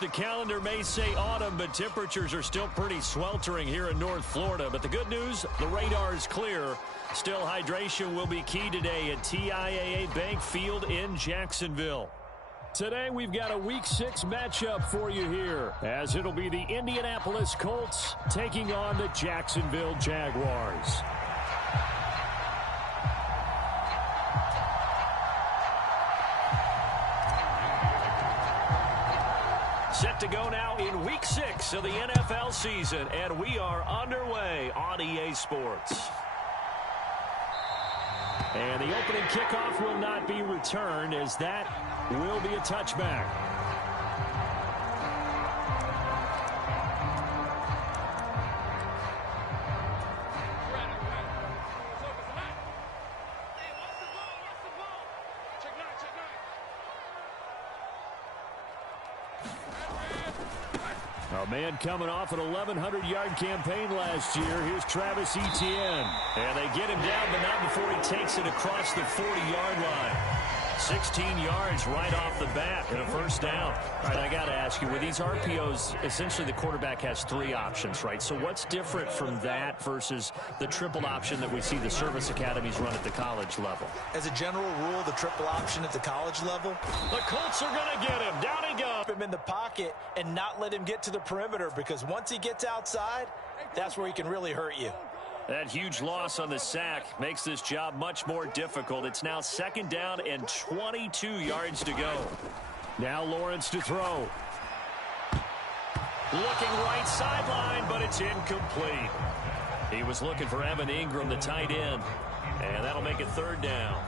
the calendar may say autumn, but temperatures are still pretty sweltering here in North Florida. But the good news, the radar is clear. Still, hydration will be key today at TIAA Bank Field in Jacksonville. Today, we've got a Week 6 matchup for you here, as it'll be the Indianapolis Colts taking on the Jacksonville Jaguars. Set to go now in Week 6 of the NFL season, and we are underway on EA Sports. And the opening kickoff will not be returned, as that will be a touchback. A man coming off an 1,100-yard campaign last year. Here's Travis Etienne. And they get him down, but not before he takes it across the 40-yard line. 16 yards right off the bat and a first down. All right, I got to ask you, with these RPOs, essentially the quarterback has three options, right? So what's different from that versus the triple option that we see the service academies run at the college level? As a general rule, the triple option at the college level, the Colts are going to get him. Down he goes. Him in the pocket and not let him get to the perimeter, because once he gets outside, that's where he can really hurt you. That huge loss on the sack makes this job much more difficult. It's now second down and 22 yards to go. Now Lawrence to throw. Looking right sideline, but it's incomplete. He was looking for Evan Ingram, the tight end, and that'll make it third down.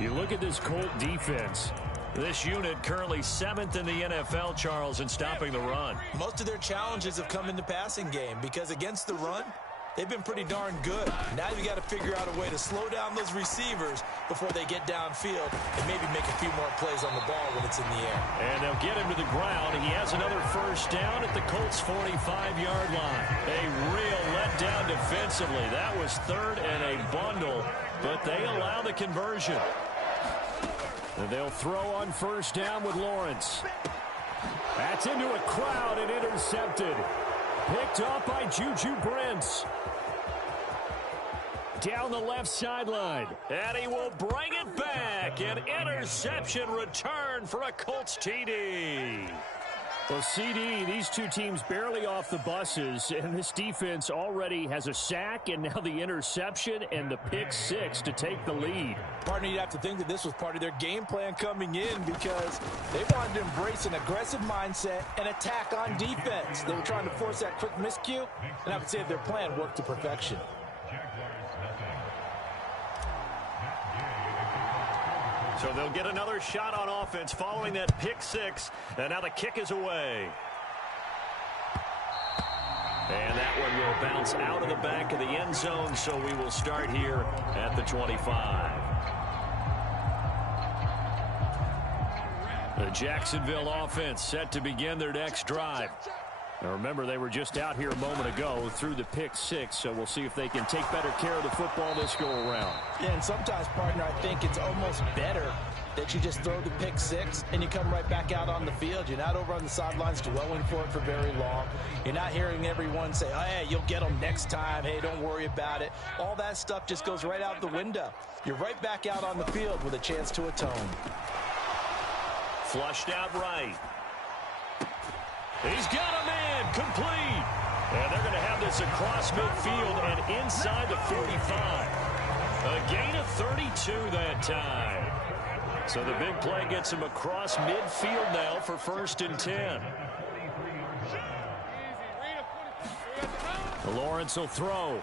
You look at this Colt defense. This unit currently 7th in the NFL, Charles, in stopping the run. Most of their challenges have come in the passing game, because against the run, they've been pretty darn good. Now you got to figure out a way to slow down those receivers before they get downfield and maybe make a few more plays on the ball when it's in the air. And they'll get him to the ground. He has another first down at the Colts' 45-yard line. A real letdown defensively. That was third and a bundle, but they allow the conversion. And they'll throw on first down with Lawrence. That's into a crowd and intercepted. Picked up by Juju Brents. Down the left sideline. And he will bring it back. An interception return for a Colts TD. Well, CD, these two teams barely off the buses, and this defense already has a sack and now the interception and the pick six to take the lead. Partner, you'd have to think that this was part of their game plan coming in, because they wanted to embrace an aggressive mindset and attack on defense. They were trying to force that quick miscue, and I would say their plan worked to perfection. So they'll get another shot on offense following that pick six. And now the kick is away. And that one will bounce out of the back of the end zone. So we will start here at the 25. The Jacksonville offense set to begin their next drive. Now remember, they were just out here a moment ago through the pick six, so we'll see if they can take better care of the football this go around. Yeah, and sometimes, partner, I think it's almost better that you just throw the pick six and you come right back out on the field. You're not over on the sidelines dwelling for it for very long. You're not hearing everyone say, oh, hey, you'll get them next time. Hey, don't worry about it. All that stuff just goes right out the window. You're right back out on the field with a chance to atone. Flushed out right. He's got a man complete. And they're going to have this across midfield and inside the 45. A gain of 32 that time. So the big play gets him across midfield now for 1st and 10. Lawrence will throw.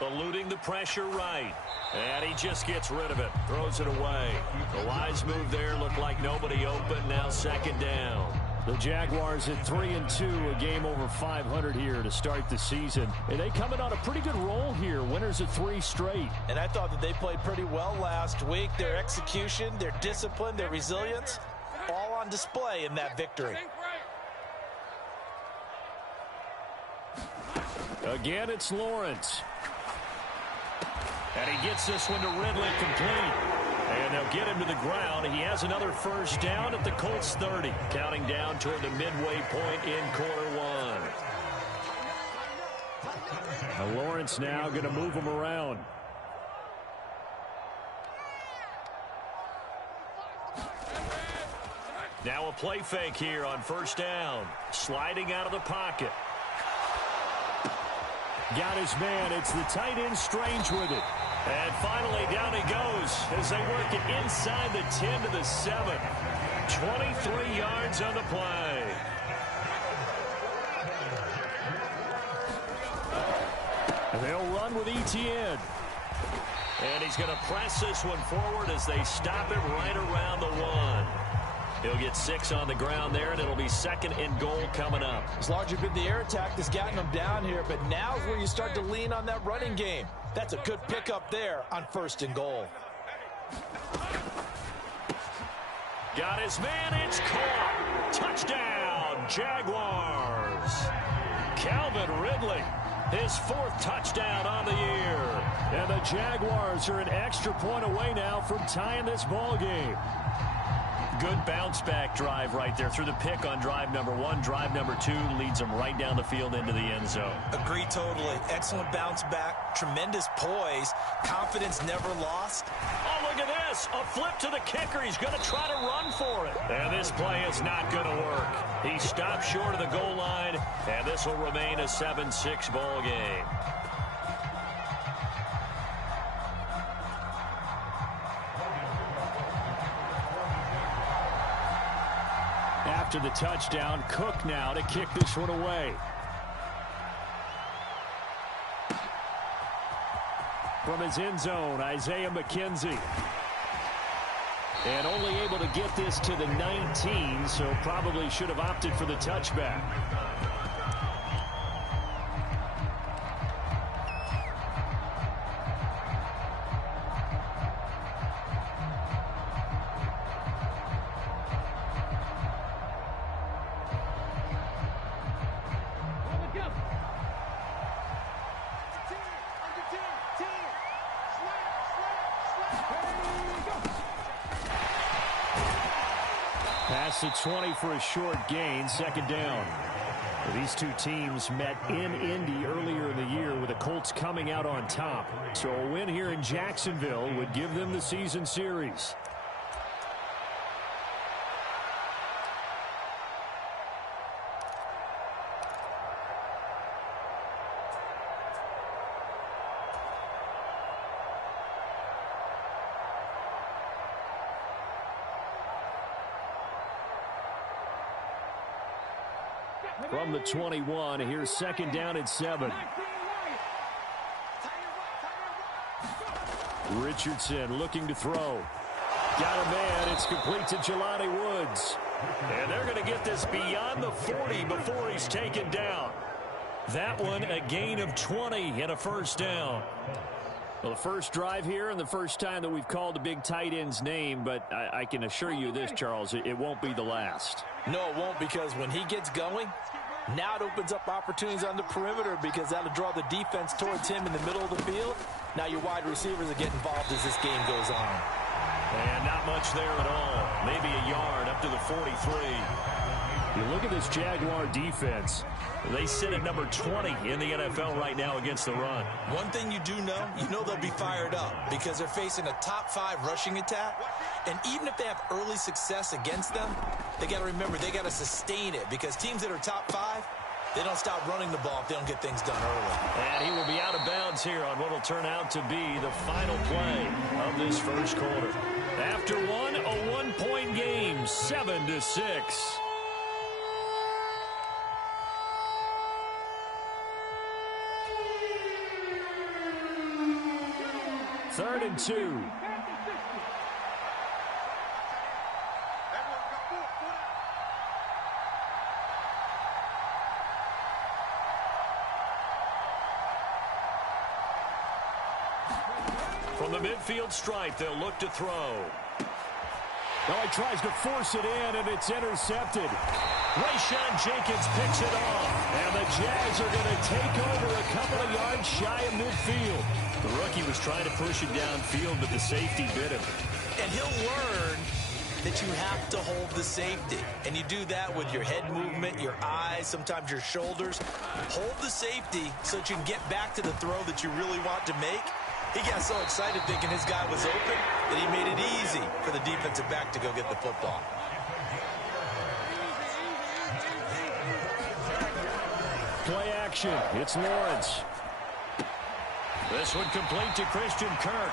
Eluding the pressure right. And he just gets rid of it. Throws it away. The wise move there. Looked like nobody open. Now 2nd down. The Jaguars at 3-2, a game over 500 here to start the season. And they coming on a pretty good roll here. Winners of 3 straight. And I thought that they played pretty well last week. Their execution, their discipline, their resilience, all on display in that victory. Again, it's Lawrence. And he gets this one to Ridley complete. And And they'll get him to the ground. He has another first down at the Colts 30. Counting down toward the midway point in quarter one. Now Lawrence now going to move him around. Now a play fake here on first down. Sliding out of the pocket. Got his man. It's the tight end Strange with it. And finally down he goes as they work it inside the 10 to the 7. 23 yards on the play. They'll run with Etienne. And he's going to press this one forward as they stop him right around the 1. He'll get 6 on the ground there, and it'll be 2nd and goal coming up. It's largely been the air attack that's gotten them down here, but now's where you start to lean on that running game. That's a good pickup there on 1st and goal. Got his man. It's caught. Touchdown, Jaguars. Calvin Ridley, his 4th touchdown on the year. And the Jaguars are an extra point away now from tying this ball game. Good bounce-back drive right there through the pick on drive number 1. Drive number 2 leads them right down the field into the end zone. Agree totally. Excellent bounce back. Tremendous poise. Confidence never lost. Oh, look at this. A flip to the kicker. He's going to try to run for it. And this play is not going to work. He stopped short of the goal line, and this will remain a 7-6 ball game. After the touchdown, Cook now to kick this one away. From his end zone, Isaiah McKenzie. And only able to get this to the 19, so probably should have opted for the touchback. Past the 20 for a short gain, 2nd down. These two teams met in Indy earlier in the year with the Colts coming out on top. So a win here in Jacksonville would give them the season series. From the 21, here's 2nd down and 7. Richardson looking to throw. Got a man. It's complete to Jelani Woods. And they're going to get this beyond the 40 before he's taken down. That one a gain of 20 and a first down. Well, the first drive here and the first time that we've called the big tight end's name, but I can assure you this, Charles, it won't be the last. No, it won't, because when he gets going, now it opens up opportunities on the perimeter because that'll draw the defense towards him in the middle of the field. Now your wide receivers will get involved as this game goes on. And not much there at all. Maybe a yard up to the 43. You look at this Jaguar defense. They sit at number 20 in the NFL right now against the run. One thing you do know, they'll be fired up because they're facing a top 5 rushing attack. And even if they have early success against them, they got to remember they got to sustain it because teams that are top 5, they don't stop running the ball if they don't get things done early. And he will be out of bounds here on what will turn out to be the final play of this first quarter. After one, a one-point game, 7-6. Third and 2. From the midfield stripe, they'll look to throw. Oh, he tries to force it in, and it's intercepted. Rayshawn Jenkins picks it off, and the Jags are going to take over a couple of yards shy of midfield. The rookie was trying to push it downfield, but the safety bit him. And he'll learn that you have to hold the safety. And you do that with your head movement, your eyes, sometimes your shoulders. Hold the safety so that you can get back to the throw that you really want to make. He got so excited thinking his guy was open that he made it easy for the defensive back to go get the football. Play action. It's Lawrence. This one complete to Christian Kirk.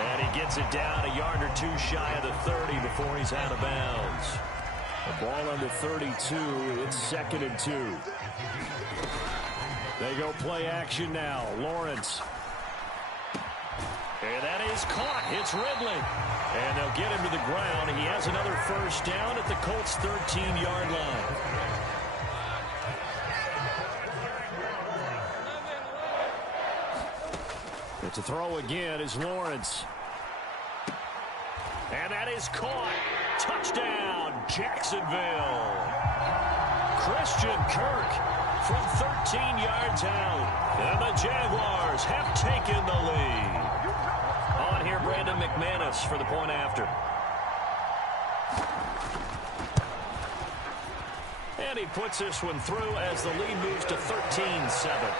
And he gets it down a yard or two shy of the 30 before he's out of bounds. The ball under 32. It's 2nd and 2. They go play action now. Lawrence. And that is caught. It's Ridley. And they'll get him to the ground. He has another first down at the Colts' 13-yard line. To throw again is Lawrence. And that is caught. Touchdown, Jacksonville. Christian Kirk from 13 yards out. And the Jaguars have taken the lead. On here, Brandon McManus for the point after. And he puts this one through as the lead moves to 13-7.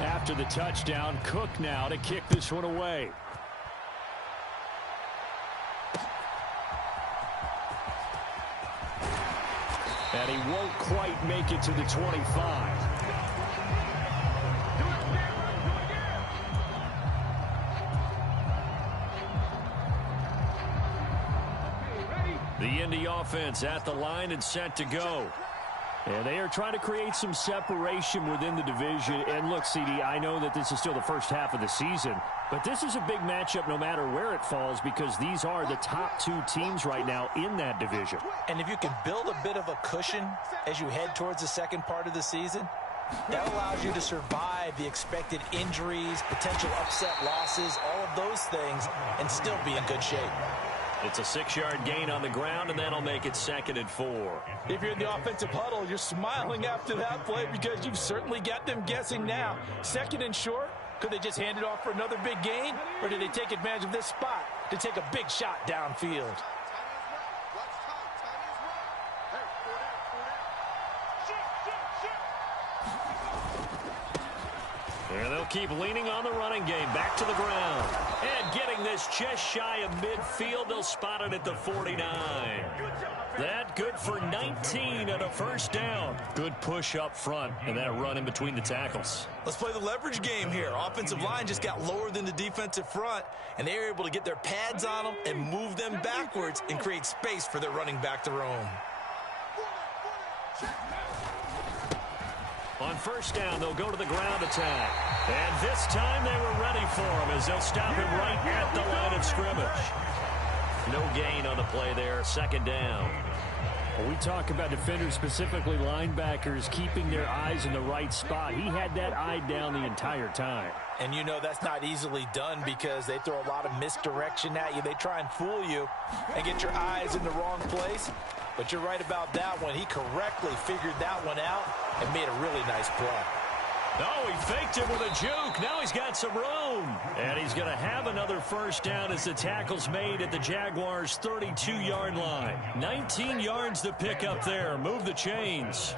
After the touchdown, Cook now to kick this one away. And he won't quite make it to the 25. The Indy offense at the line and set to go. And they are trying to create some separation within the division. And look, CD, I know that this is still the first half of the season, but this is a big matchup no matter where it falls because these are the top two teams right now in that division. And if you can build a bit of a cushion as you head towards the second part of the season, that allows you to survive the expected injuries, potential upset losses, all of those things, and still be in good shape. It's a 6-yard gain on the ground, and that'll make it 2nd and 4. If you're in the offensive huddle, you're smiling after that play because you've certainly got them guessing now. 2nd and short, could they just hand it off for another big gain, or did they take advantage of this spot to take a big shot downfield? And they'll keep leaning on the running game. Back to the ground. And getting this just shy of midfield. They'll spot it at the 49. That good for 19 and a first down. Good push up front and that run in between the tackles. Let's play the leverage game here. Offensive line just got lower than the defensive front, and they were able to get their pads on them and move them backwards and create space for their running back to roam. On first down, they'll go to the ground attack. And this time they were ready for him as they'll stop him right at the line of scrimmage. No gain on the play there. 2nd down. When we talk about defenders, specifically linebackers, keeping their eyes in the right spot. He had that eye down the entire time. And you know that's not easily done because they throw a lot of misdirection at you. They try and fool you and get your eyes in the wrong place. But you're right about that one. He correctly figured that one out and made a really nice play. Oh, he faked him with a juke. Now he's got some room. And he's going to have another first down as the tackle's made at the Jaguars' 32-yard line. 19 yards to pick up there. Move the chains.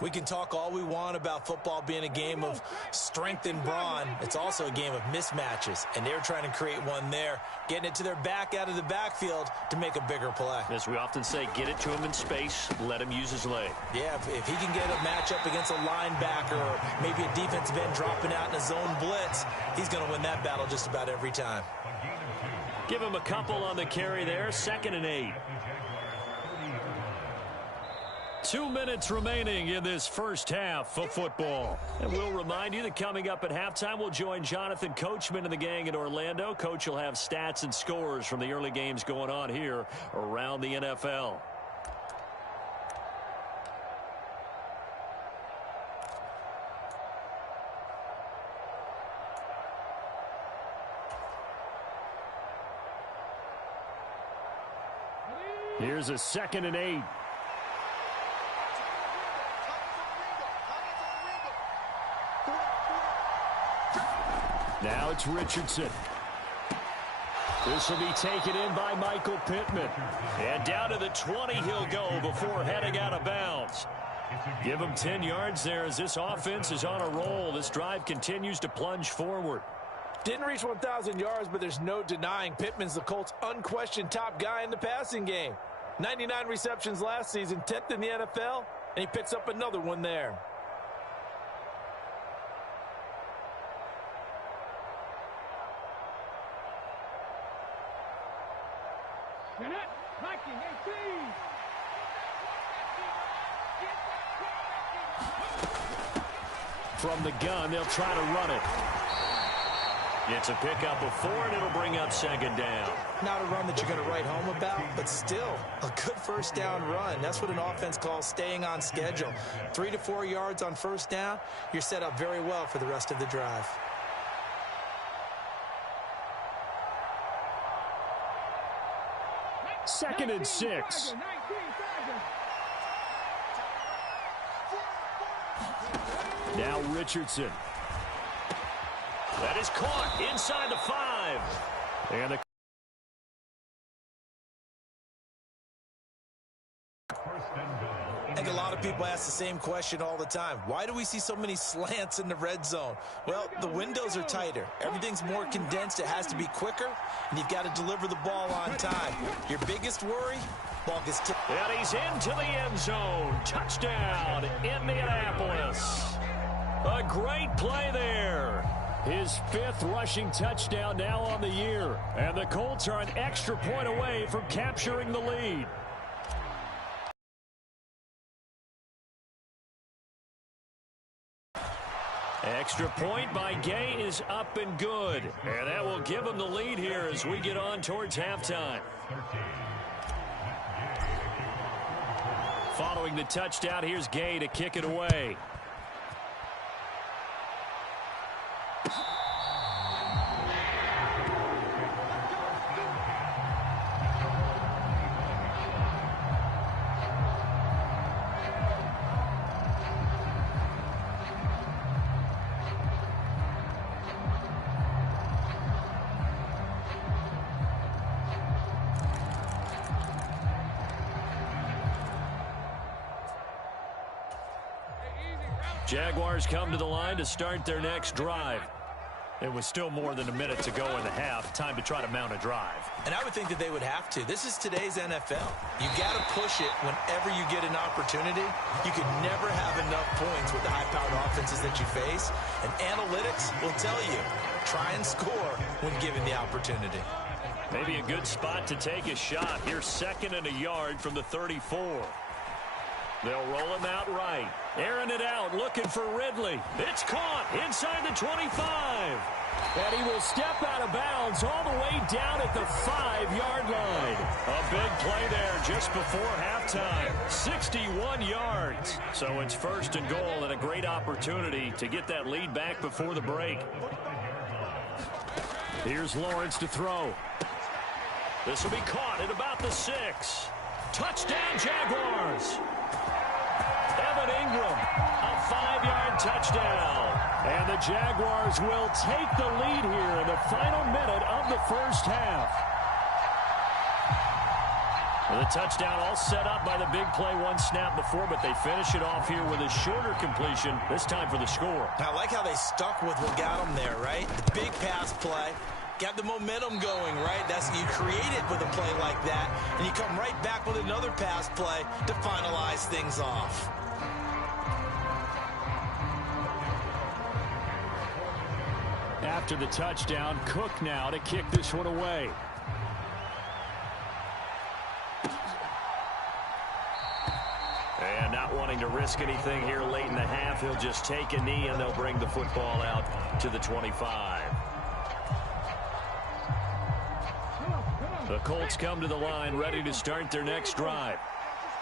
We can talk all we want about football being a game of strength and brawn. It's also a game of mismatches, and they're trying to create one there, getting it to their back out of the backfield to make a bigger play. As we often say, get it to him in space, let him use his leg. Yeah, if he can get a matchup against a linebacker or maybe a defensive end dropping out in a zone blitz, he's going to win that battle just about every time. Give him a couple on the carry there. 2nd and 8. 2 minutes remaining in this first half of football. And we'll remind you that coming up at halftime, we'll join Jonathan Coachman and the gang in Orlando. Coach will have stats and scores from the early games going on here around the NFL. Here's a 2nd and 8. Now it's Richardson. This will be taken in by Michael Pittman. And down to the 20 he'll go before heading out of bounds. Give him 10 yards there as this offense is on a roll. This drive continues to plunge forward. Didn't reach 1,000 yards, but there's no denying Pittman's the Colts' unquestioned top guy in the passing game. 99 receptions last season, 10th in the NFL, and he picks up another one there. From the gun, they'll try to run it. It's a pickup of 4, and it'll bring up 2nd down. Not a run that you're going to write home about, but still a good first down run. That's what an offense calls staying on schedule. 3 to 4 yards on first down, you're set up very well for the rest of the drive. Second and 6. Now Richardson. That is caught inside the 5. And I think a lot of people ask the same question all the time. Why do we see so many slants in the red zone? Well, the windows are tighter. Everything's more condensed. It has to be quicker, and you've got to deliver the ball on time. Your biggest worry, ball gets tipped. And he's into the end zone. Touchdown, Indianapolis. A great play there. His 5th rushing touchdown now on the year. And the Colts are an extra point away from capturing the lead. Extra point by Gay is up and good. And that will give them the lead here as we get on towards halftime. Following the touchdown, here's Gay to kick it away. Jaguars come to the line to start their next drive. It was still more than a minute to go in the half. Time to try to mount a drive. And I would think that they would have to. This is today's NFL. You got to push it whenever you get an opportunity. You can never have enough points with the high-powered offenses that you face. And analytics will tell you, try and score when given the opportunity. Maybe a good spot to take a shot. Here's 2nd and a yard from the 34. They'll roll him out right. Airing it out, looking for Ridley. It's caught inside the 25. And he will step out of bounds all the way down at the 5-yard line. A big play there just before halftime. 61 yards. So it's 1st and goal and a great opportunity to get that lead back before the break. Here's Lawrence to throw. This will be caught at about the 6. Touchdown, Jaguars. Evan Ingram, a 5-yard touchdown. And the Jaguars will take the lead here in the final minute of the first half. The touchdown all set up by the big play 1 snap before, but they finish it off here with a shorter completion, this time for the score. I like how they stuck with what got them there, right? The big pass play. Got the momentum going, right? That's you create it with a play like that, and you come right back with another pass play to finalize things off. After the touchdown, Cook now to kick this one away. And not wanting to risk anything here late in the half, he'll just take a knee and they'll bring the football out to the 25. The Colts come to the line ready to start their next drive.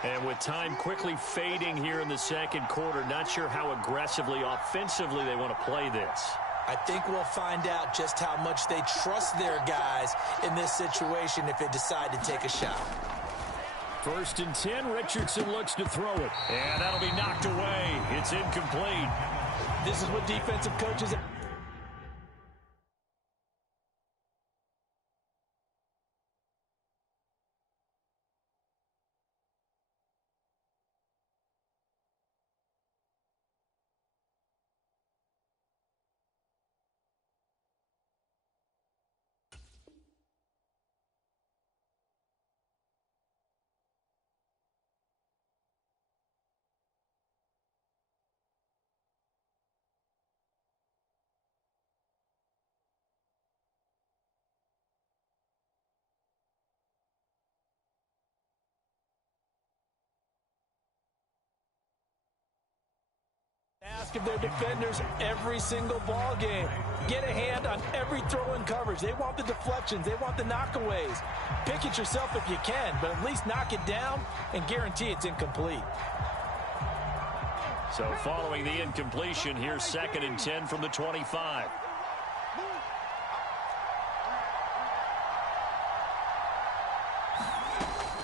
And with time quickly fading here in the second quarter, not sure how aggressively, offensively they want to play this. I think we'll find out just how much they trust their guys in this situation if they decide to take a shot. First and 10, Richardson looks to throw it. And that'll be knocked away. It's incomplete. This is what defensive coaches... ask of their defenders every single ball game. Get a hand on every throw in coverage. They want the deflections. They want the knockaways. Pick it yourself if you can, but at least knock it down and guarantee it's incomplete. So following the incompletion, here's 2nd and 10 from the 25.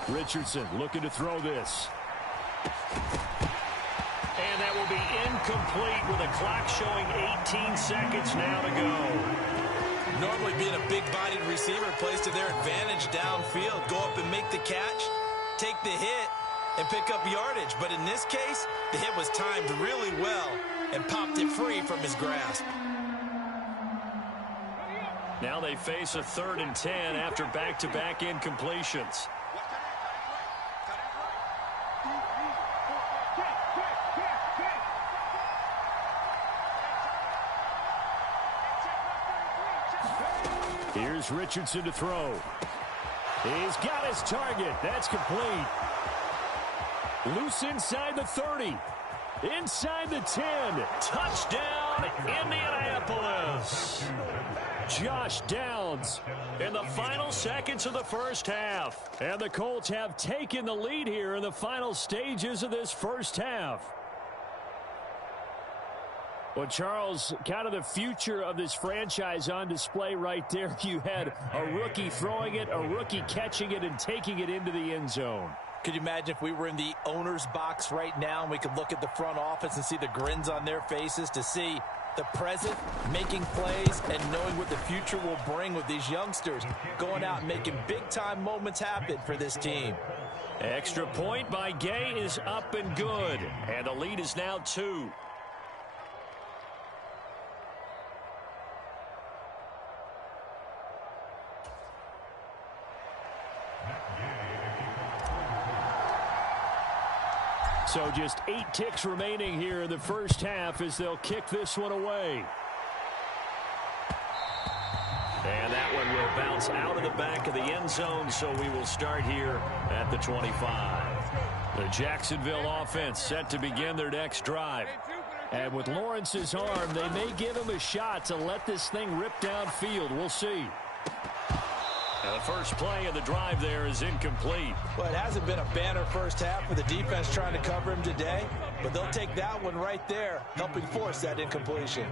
Richardson looking to throw this. And that will be incomplete with a clock showing 18 seconds now to go. Normally being a big-bodied receiver plays to their advantage downfield. Go up and make the catch, take the hit, and pick up yardage. But in this case, the hit was timed really well and popped it free from his grasp. Now they face a 3rd and 10 after back-to-back incompletions. Here's Richardson to throw. He's got his target. That's complete. Loose inside the 30. Inside the 10. Touchdown, Indianapolis. Josh Downs in the final seconds of the first half. And the Colts have taken the lead here in the final stages of this first half. Well, Charles, kind of the future of this franchise on display right there. You had a rookie throwing it, a rookie catching it, and taking it into the end zone. Could you imagine if we were in the owner's box right now and we could look at the front office and see the grins on their faces, to see the present making plays and knowing what the future will bring with these youngsters going out and making big-time moments happen for this team. Extra point by Gay is up and good, and the lead is now 2. So just 8 ticks remaining here in the first half as they'll kick this one away. And that one will bounce out of the back of the end zone, so we will start here at the 25. The Jacksonville offense set to begin their next drive. And with Lawrence's arm, they may give him a shot to let this thing rip downfield. We'll see. And the first play of the drive there is incomplete. Well, it hasn't been a banner first half for the defense trying to cover him today, but they'll take that one right there, helping force that incompletion.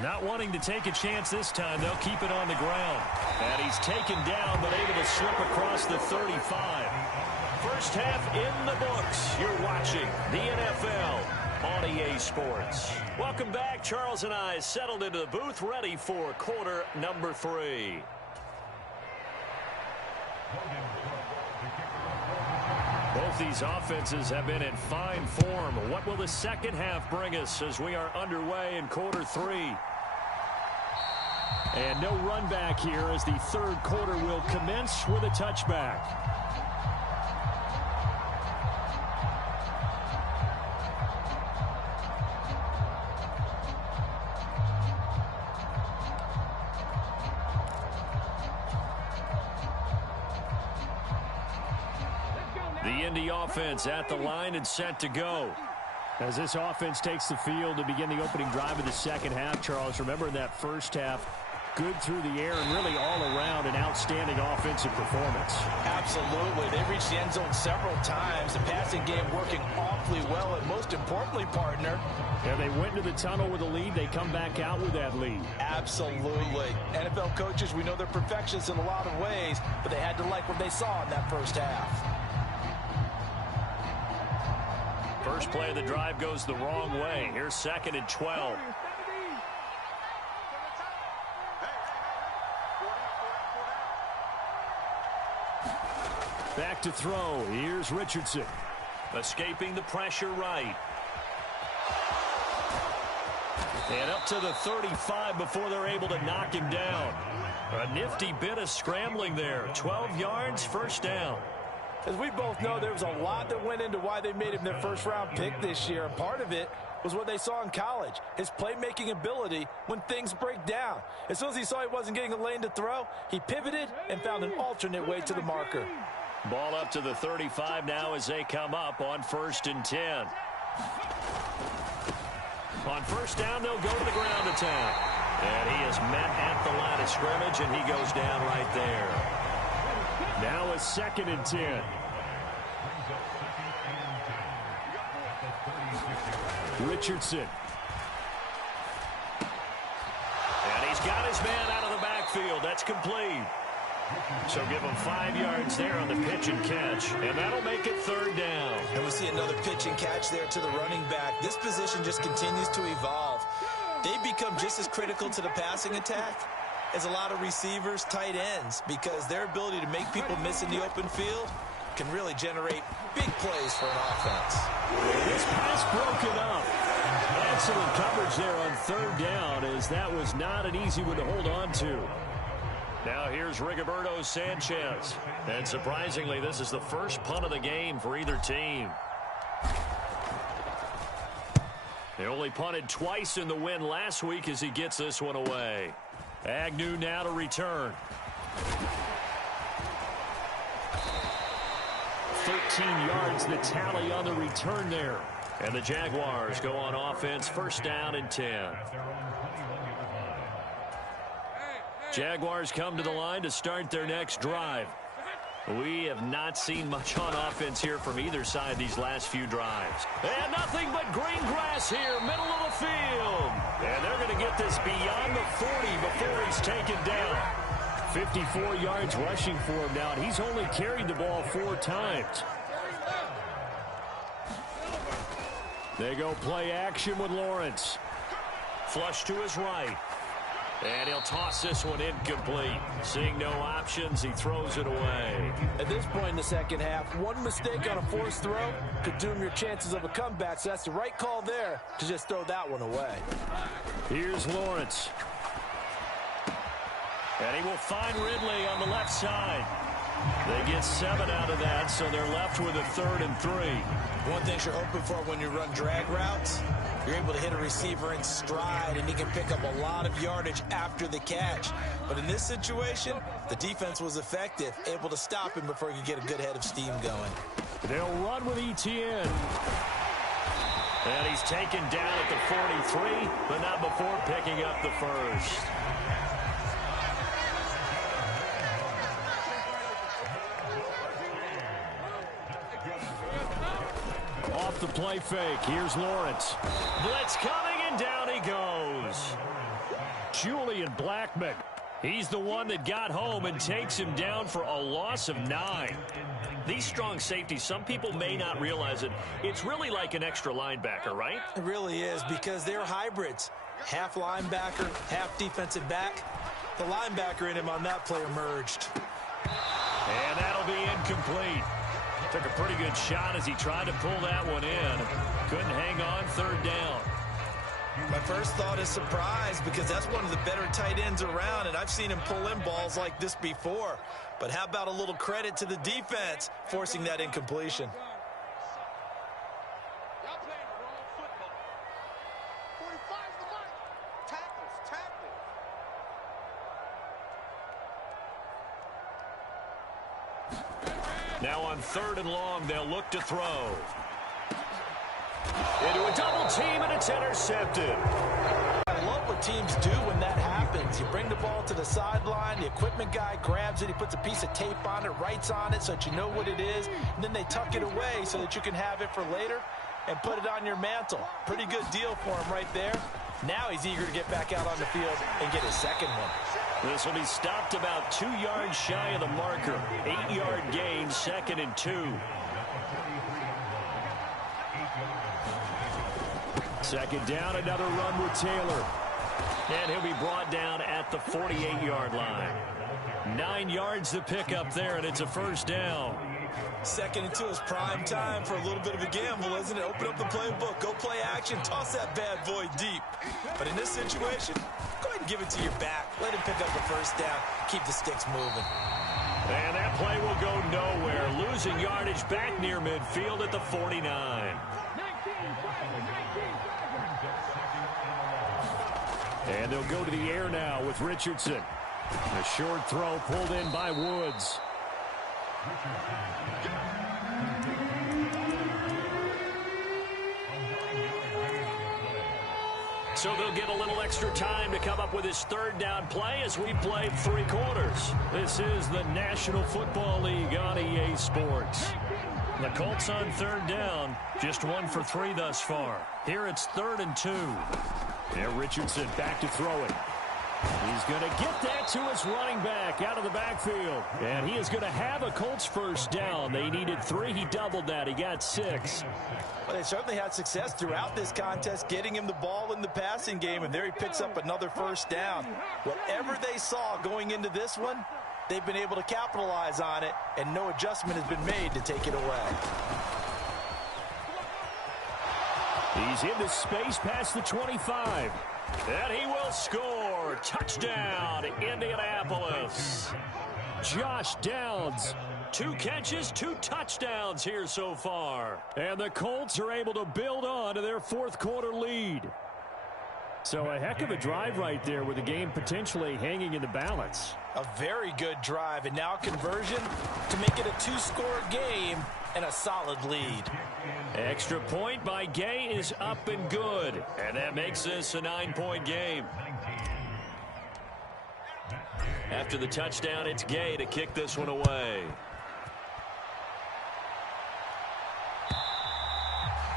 Not wanting to take a chance this time, they'll keep it on the ground. And he's taken down, but able to slip across the 35. First half in the books. You're watching the NFL on EA Sports. Welcome back. Charles and I settled into the booth, ready for quarter number 3. Both these offenses have been in fine form. What will the second half bring us as we are underway in quarter 3? And no run back here as the third quarter will commence with a touchback. The Indy offense at the line and set to go. As this offense takes the field to begin the opening drive of the second half, Charles, remember in that first half, Good through the air and really all around an outstanding offensive performance. Absolutely. They reached the end zone several times. The passing game working awfully well, and most importantly, partner. Yeah, they went into the tunnel with a lead. They come back out with that lead. Absolutely. NFL coaches, we know they're perfectionists in a lot of ways, but they had to like what they saw in that first half. First play of the drive goes the wrong way. Here's 2nd and 12. Back to throw. Here's Richardson. Escaping the pressure right. And up to the 35 before they're able to knock him down. A nifty bit of scrambling there. 12 yards, first down. As we both know, there was a lot that went into why they made him their first-round pick this year. And part of it was what they saw in college, his playmaking ability when things break down. As soon as he saw he wasn't getting a lane to throw, he pivoted and found an alternate way to the marker. Ball up to the 35 now as they come up on 1st and 10. On first down, they'll go to the ground attack. And he is met at the line of scrimmage, and he goes down right there. Now a 2nd and 10. Richardson. And he's got his man out of the backfield. That's complete. So give him 5 yards there on the pitch and catch, and that'll make it 3rd down. And we see another pitch and catch there to the running back. This position just continues to evolve. They become just as critical to the passing attack as a lot of receivers, tight ends, because their ability to make people miss in the open field can really generate big plays for an offense. This pass broken up. Excellent coverage there on 3rd down, as that was not an easy one to hold on to. Now here's Rigoberto Sanchez. And surprisingly, this is the first punt of the game for either team. They only punted twice in the win last week as he gets this one away. Agnew now to return. 13 yards the tally on the return there. And the Jaguars go on offense, 1st down and 10. Jaguars come to the line to start their next drive. We have not seen much on offense here from either side these last few drives. And nothing but green grass here, middle of the field. And they're going to get this beyond the 40 before he's taken down. 54 yards rushing for him now, and he's only carried the ball 4 times. They go play action with Lawrence. Flush to his right. And he'll toss this one incomplete. Seeing no options, he throws it away. At this point in the second half, one mistake on a forced throw could doom your chances of a comeback. So that's the right call there to just throw that one away. Here's Lawrence. And he will find Ridley on the left side. They get 7 out of that, so they're left with a 3rd and 3. One thing you're hoping for when you run drag routes, you're able to hit a receiver in stride, and he can pick up a lot of yardage after the catch. But in this situation, the defense was effective, able to stop him before he could get a good head of steam going. They'll run with Etienne. And he's taken down at the 43, but not before picking up the first. Off the play fake, here's Lawrence. Blitz coming, and down he goes. Julian Blackmon. He's the one that got home and takes him down for a loss of 9. These strong safeties, some people may not realize it. It's really like an extra linebacker, right? It really is, because they're hybrids. Half linebacker, half defensive back. The linebacker in him on that play emerged. And that'll be incomplete. Took a pretty good shot as he tried to pull that one in. Couldn't hang on, 3rd down. My first thought is surprise, because that's one of the better tight ends around, and I've seen him pull in balls like this before. But how about a little credit to the defense forcing that incompletion? Y'all playing the wrong football. 45's the mark. Tackles, tackles. Now on 3rd and long, they'll look to throw. Into a double team, and it's intercepted. I love what teams do when that happens. You bring the ball to the sideline. The equipment guy grabs it. He puts a piece of tape on it, writes on it so that you know what it is. And then they tuck it away so that you can have it for later and put it on your mantle. Pretty good deal for him right there. Now he's eager to get back out on the field and get his second one. This will be stopped about 2 yards shy of the marker. 8-yard gain, 2nd and 2. Second down, another run with Taylor. And he'll be brought down at the 48-yard line. 9 yards to pick up there, and it's a first down. 2nd and 2 is prime time for a little bit of a gamble, isn't it? Open up the playbook, go play action, toss that bad boy deep. But in this situation, go ahead and give it to your back. Let him pick up the first down. Keep the sticks moving. And that play will go nowhere. Losing yardage back near midfield at the 49. And they'll go to the air now with Richardson. A short throw pulled in by Woods. So they'll get a little extra time to come up with his third down play as we played 3 quarters. This is the National Football League on EA Sports. The Colts on third down, just 1 for 3 thus far. Here it's 3rd and 2. And Richardson back to throw it. He's going to get that to his running back out of the backfield. And he is going to have a Colts first down. They needed 3. He doubled that. He got 6. Well, they certainly had success throughout this contest, getting him the ball in the passing game, and there he picks up another first down. Whatever they saw going into this one, they've been able to capitalize on it, and no adjustment has been made to take it away. He's into space past the 25. And he will score. Touchdown, Indianapolis. Josh Downs. 2 catches, 2 touchdowns here so far. And the Colts are able to build on to their 4th quarter lead. So a heck of a drive right there with the game potentially hanging in the balance. A very good drive, and now conversion to make it a 2-score game and a solid lead. Extra point by Gay is up and good. And that makes this a 9-point game. After the touchdown, it's Gay to kick this one away.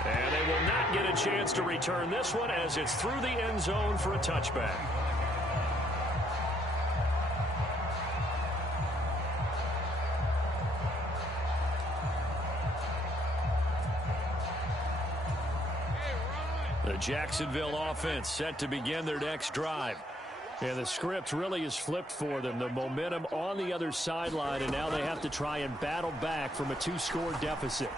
And they will not get a chance to return this one as it's through the end zone for a touchback. The Jacksonville offense set to begin their next drive. And the script really is flipped for them. The momentum on the other sideline, and now they have to try and battle back from a 2-score deficit.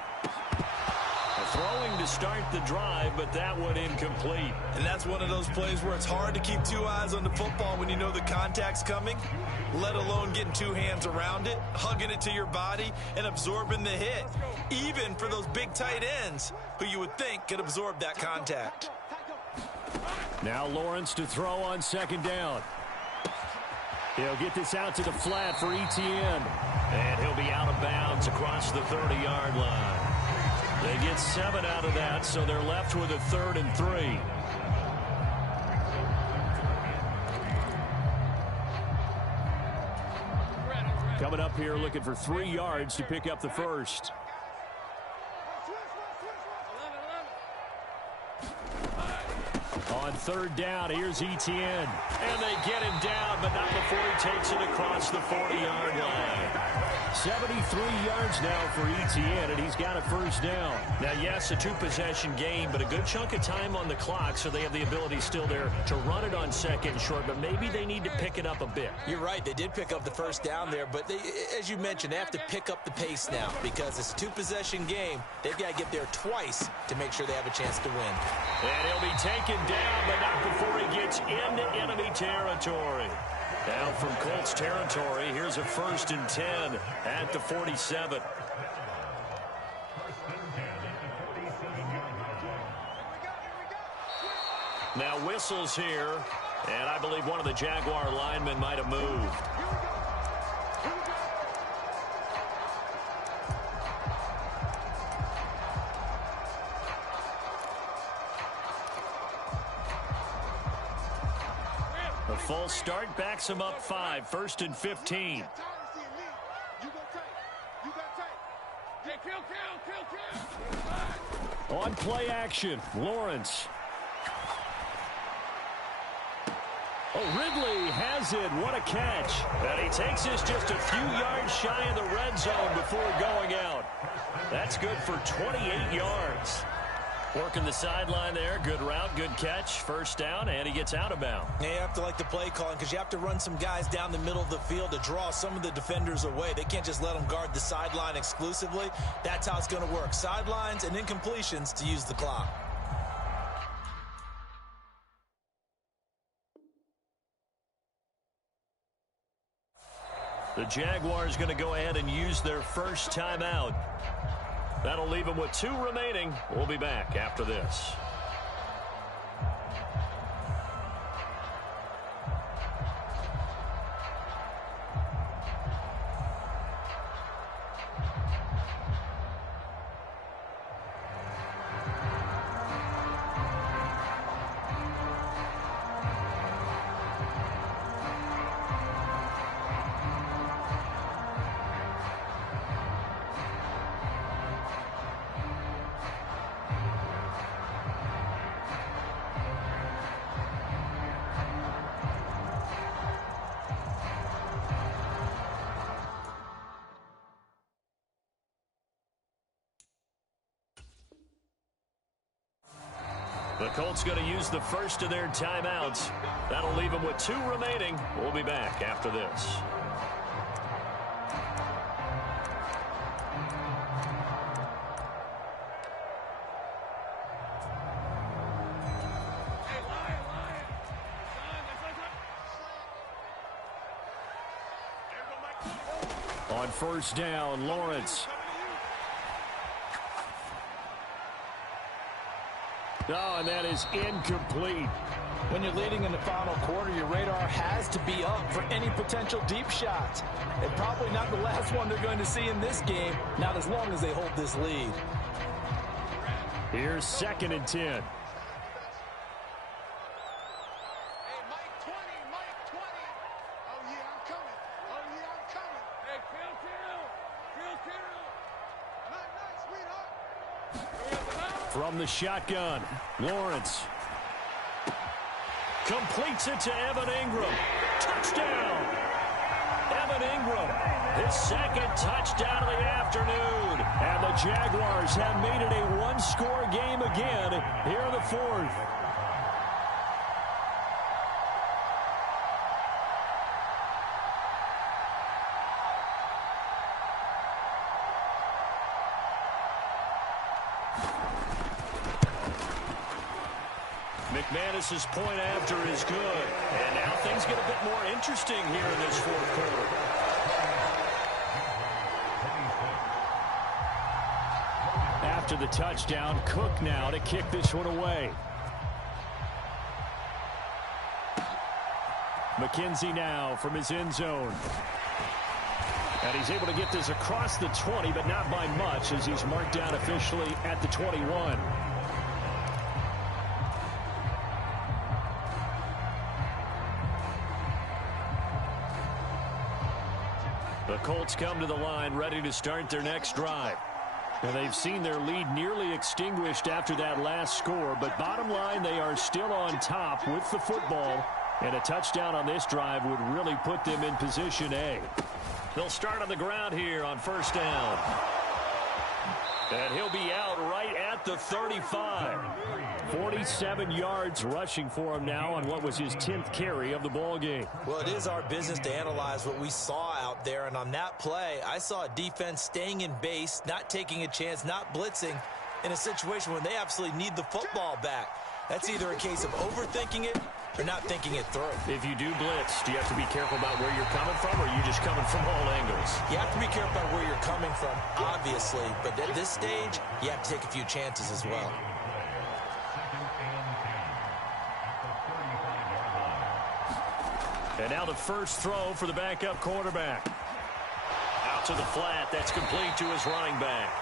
Throwing to start the drive, but that one incomplete. And that's one of those plays where it's hard to keep 2 eyes on the football when you know the contact's coming, let alone getting 2 hands around it, hugging it to your body, and absorbing the hit. Even for those big tight ends who you would think could absorb that contact. Now Lawrence to throw on 2nd down. He'll get this out to the flat for Etienne. And he'll be out of bounds across the 30-yard line. They get 7 out of that, so they're left with a 3rd and 3. Coming up here looking for 3 yards to pick up the first. On 3rd down, here's Etienne. And they get him down, but not before he takes it across the 40-yard line. 73 yards now for Etienne, and he's got a first down. Now, yes, a 2-possession game, but a good chunk of time on the clock, so they have the ability still there to run it on 2nd and short, but maybe they need to pick it up a bit. You're right. They did pick up the first down there, but they, as you mentioned, they have to pick up the pace now because it's a 2-possession game. They've got to get there twice to make sure they have a chance to win. And he'll be taken down, but not before he gets into enemy territory. Now from Colts territory, here's a 1st and 10 at the 47. Now whistles here, and I believe one of the Jaguar linemen might have moved. A full start backs him up 5, 1st and 15. On play action, Lawrence. Oh, Ridley has it. What a catch. And he takes this just a few yards shy of the red zone before going out. That's good for 28 yards. Working the sideline there. Good route, good catch. First down, and he gets out of bounds. Yeah, you have to like the play calling because you have to run some guys down the middle of the field to draw some of the defenders away. They can't just let them guard the sideline exclusively. That's how it's going to work. Sidelines and incompletions to use the clock. The Jaguars going to go ahead and use their first timeout. That'll leave them with 2 remaining. We'll be back after this. The Colts going to use the first of their timeouts. That'll leave them with 2 remaining. We'll be back after this. On first down, Lawrence. Oh, and that is incomplete. When you're leading in the final quarter, your radar has to be up for any potential deep shots. And probably not the last one they're going to see in this game, not as long as they hold this lead. Here's 2nd and 10. Hey, Mike 20, Mike 20. Oh, yeah, I'm coming. Oh, yeah, I'm coming. Hey, kill. Nice, sweetheart. From the shotgun, Lawrence. Completes it to Evan Ingram. Touchdown! Evan Ingram, his 2nd touchdown of the afternoon. And the Jaguars have made it a 1-score game again here in the 4th. McManus's point after is good. And now things get a bit more interesting here in this 4th quarter. After the touchdown, Cook now to kick this one away. McKenzie now from his end zone. And he's able to get this across the 20, but not by much as he's marked down officially at the 21. The Colts come to the line ready to start their next drive. And they've seen their lead nearly extinguished after that last score, but bottom line, they are still on top with the football, and a touchdown on this drive would really put them in position A. They'll start on the ground here on first down. And he'll be out right at the 35. 47 yards rushing for him now on what was his 10th carry of the ball game. Well, it is our business to analyze what we saw out there, and on that play, I saw a defense staying in base, not taking a chance, not blitzing in a situation when they absolutely need the football back. That's either a case of overthinking it or not thinking it through. If you do blitz, do you have to be careful about where you're coming from, or are you just coming from all angles? You have to be careful about where you're coming from, obviously, but at this stage, you have to take a few chances as well. And now the first throw for the backup quarterback. Out to the flat. That's complete to his running back.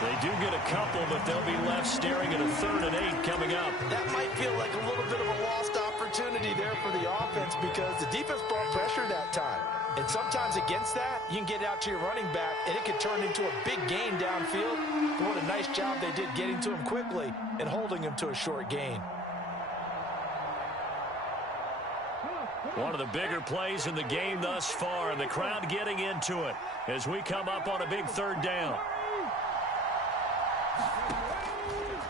They do get a couple, but they'll be left staring at a 3rd and 8 coming up. That might feel like a little bit of a lost opportunity there for the offense because the defense brought pressure that time. And sometimes against that, you can get out to your running back, and it can turn into a big gain downfield. But what a nice job they did getting to him quickly and holding him to a short gain. One of the bigger plays in the game thus far, and the crowd getting into it as we come up on a big third down.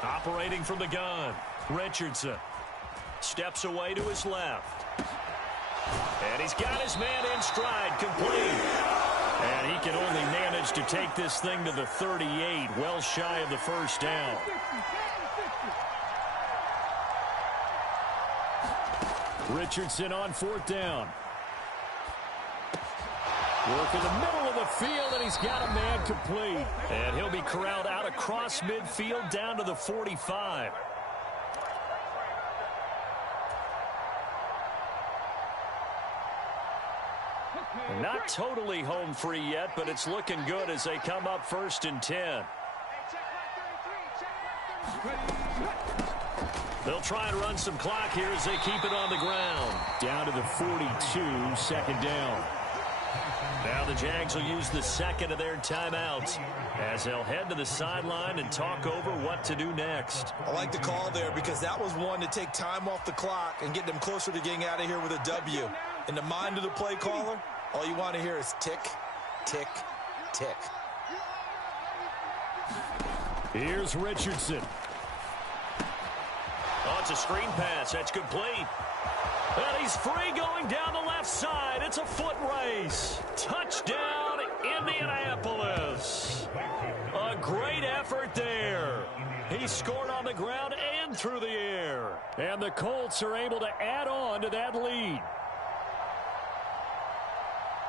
Operating from the gun, Richardson steps away to his left. And he's got his man in stride, complete. And he can only manage to take this thing to the 38, well shy of the first down. Richardson on fourth down. Work in the middle of the field, and he's got a man complete. And he'll be corralled out across midfield down to the 45. Not totally home free yet, but it's looking good as they come up 1st and 10. They'll try and run some clock here as they keep it on the ground. Down to the 42, second down. Now the Jags will use the second of their timeouts as they'll head to the sideline and talk over what to do next. I like the call there because that was one to take time off the clock and get them closer to getting out of here with a W. In the mind of the play caller, all you want to hear is tick, tick, tick. Here's Richardson. Oh, it's a screen pass. That's complete. And he's free going down the left side. It's a foot race. Touchdown, Indianapolis. A great effort there. He scored on the ground and through the air. And the Colts are able to add on to that lead.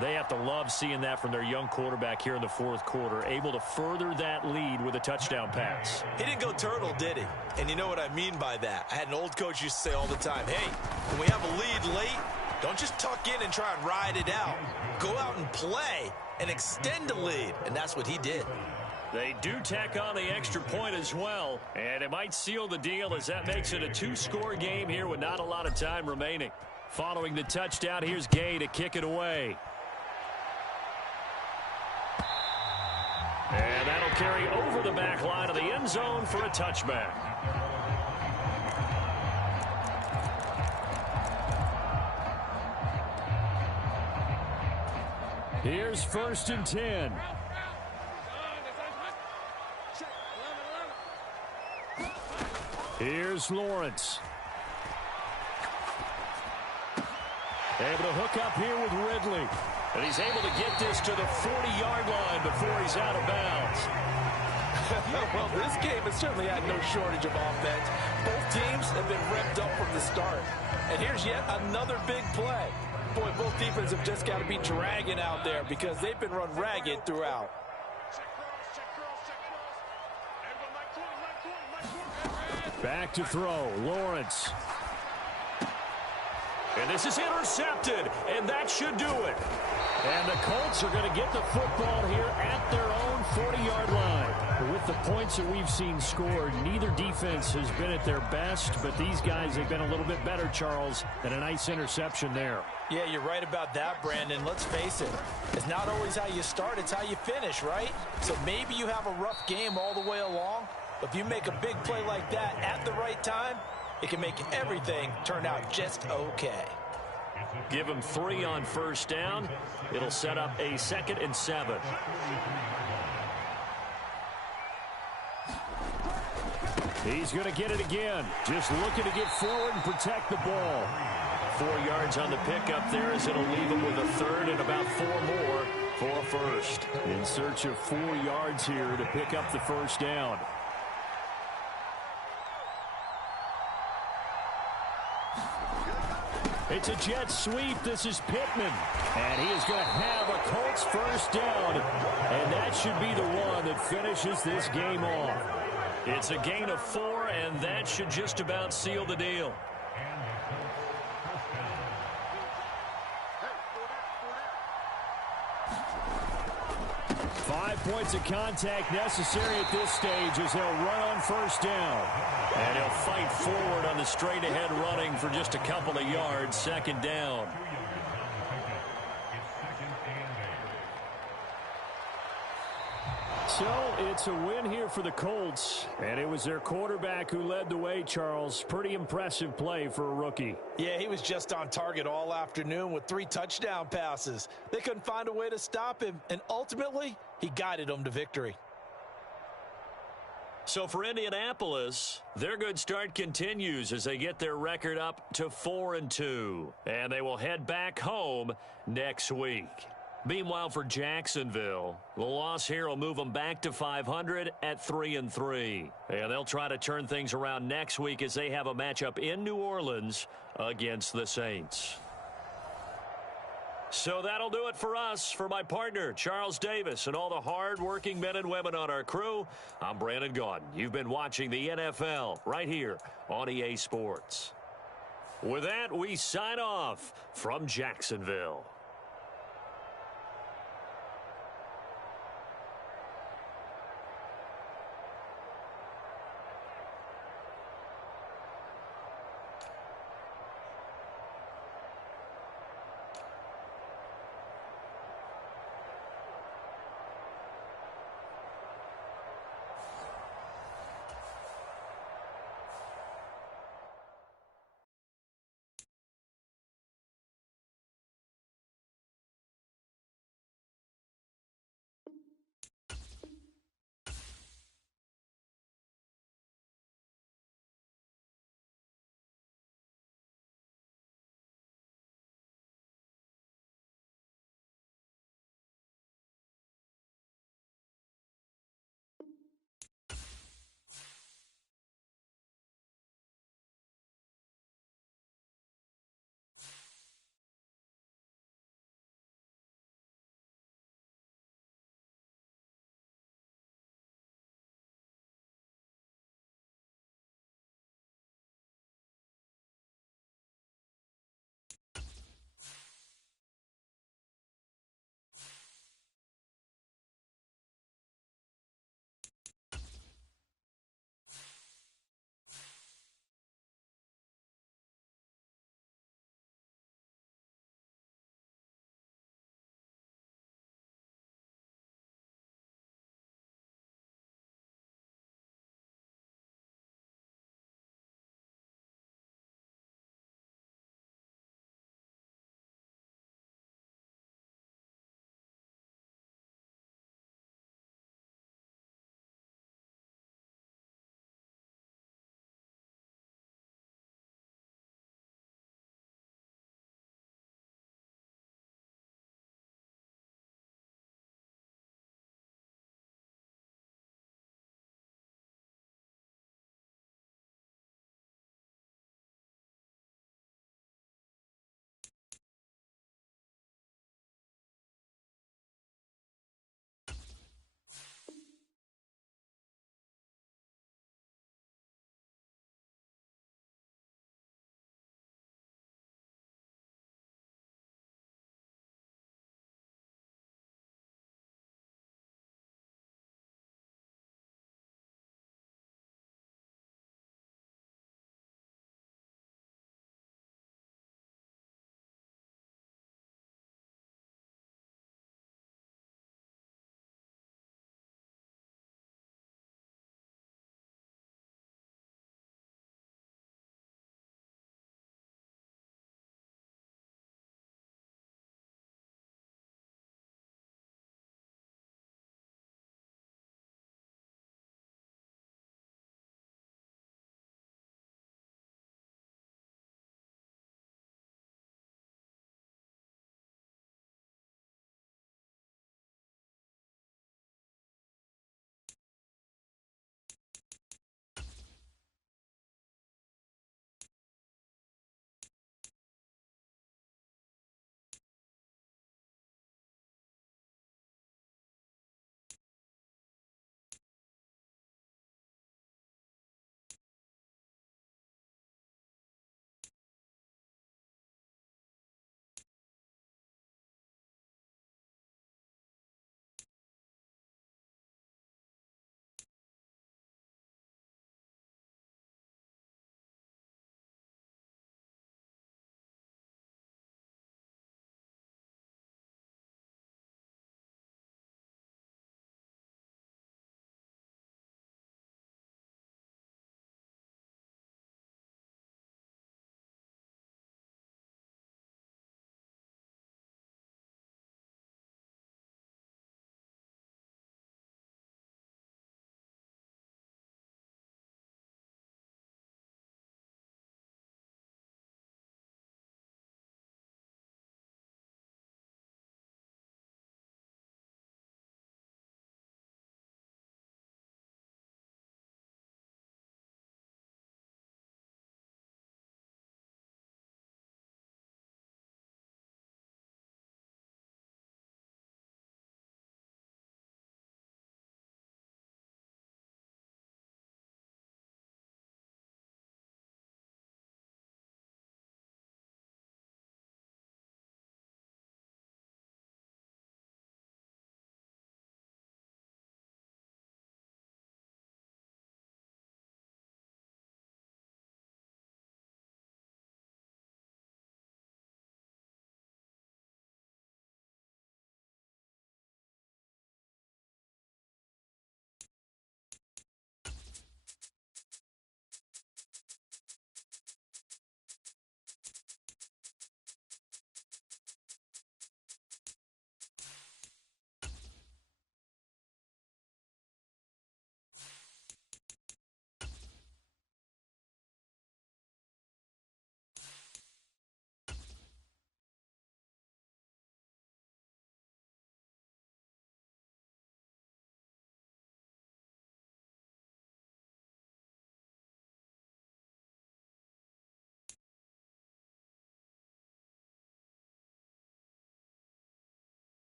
They have to love seeing that from their young quarterback here in the fourth quarter, able to further that lead with a touchdown pass. He didn't go turtle, did he? And you know what I mean by that. I had an old coach used to say all the time, hey, when we have a lead late, don't just tuck in and try and ride it out. Go out and play and extend the lead, and that's what he did. They do tack on the extra point as well, and it might seal the deal as that makes it a two-score game here with not a lot of time remaining. Following the touchdown, here's Gay to kick it away. And that'll carry over the back line of the end zone for a touchback. Here's 1st and 10. Here's Lawrence. Able to hook up here with Ridley. And he's able to get this to the 40-yard line before he's out of bounds. Well, this game has certainly had no shortage of offense. Both teams have been revved up from the start. And here's yet another big play. Boy, both defenses have just got to be dragging out there because they've been run ragged throughout. Back to throw, Lawrence. And this is intercepted, and that should do it. And the Colts are going to get the football here at their own 40-yard line. With the points that we've seen scored, neither defense has been at their best, but these guys have been a little bit better, Charles, and a nice interception there. Yeah, you're right about that, Brandon. Let's face it. It's not always how you start, it's how you finish, right? So maybe you have a rough game all the way along, but if you make a big play like that at the right time, it can make everything turn out just okay. Give him 3 on first down. It'll set up a 2nd and 7. He's going to get it again. Just looking to get forward and protect the ball. 4 yards on the pickup there as it'll leave him with a 3rd and about 4 more for a first. In search of 4 yards here to pick up the first down. It's a jet sweep. This is Pittman. And he is going to have a Colts first down. And that should be the one that finishes this game off. It's a gain of 4, and that should just about seal the deal. 5 points of contact necessary at this stage as they'll run on first down. And he'll fight forward on the straight-ahead running for just a couple of yards, second down. So it's a win here for the Colts, and it was their quarterback who led the way, Charles. Pretty impressive play for a rookie. Yeah, he was just on target all afternoon with 3 touchdown passes. They couldn't find a way to stop him, and ultimately, he guided them to victory. So for Indianapolis, their good start continues as they get their record up to 4-2, and they will head back home next week. Meanwhile, for Jacksonville, the loss here will move them back to 500 at 3-3. And they'll try to turn things around next week as they have a matchup in New Orleans against the Saints. So that'll do it for us. For my partner, Charles Davis, and all the hard-working men and women on our crew, I'm Brandon Gaudin. You've been watching the NFL right here on EA Sports. With that, we sign off from Jacksonville.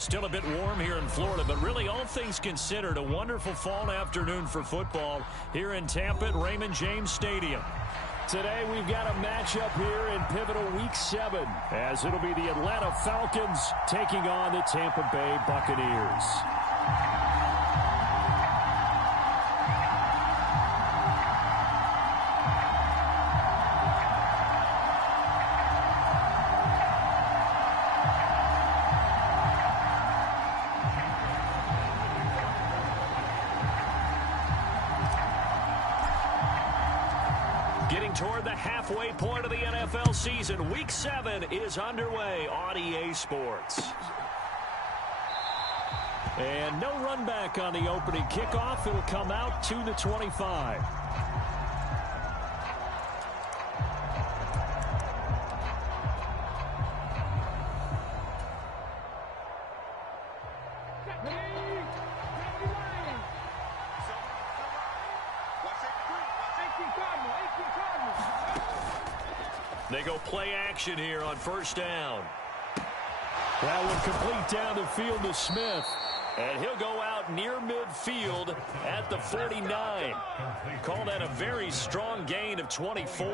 Still a bit warm here in Florida, but really all things considered, a wonderful fall afternoon for football here in Tampa at Raymond James Stadium. Today we've got a matchup here in pivotal Week 7, as it'll be the Atlanta Falcons taking on the Tampa Bay Buccaneers. Getting toward the halfway point of the NFL season, Week 7 is underway on EA Sports. And no run back on the opening kickoff. It'll come out to the 25. They go play action here on first down. That one complete down the field to Smith. And he'll go out near midfield at the 49. Call that a very strong gain of 24.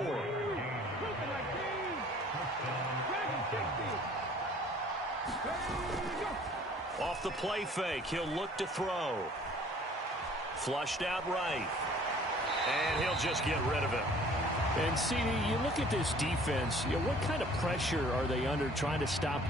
Off the play fake, he'll look to throw. Flushed out right. And he'll just get rid of it. And, CD, you look at this defense, what kind of pressure are they under trying to stop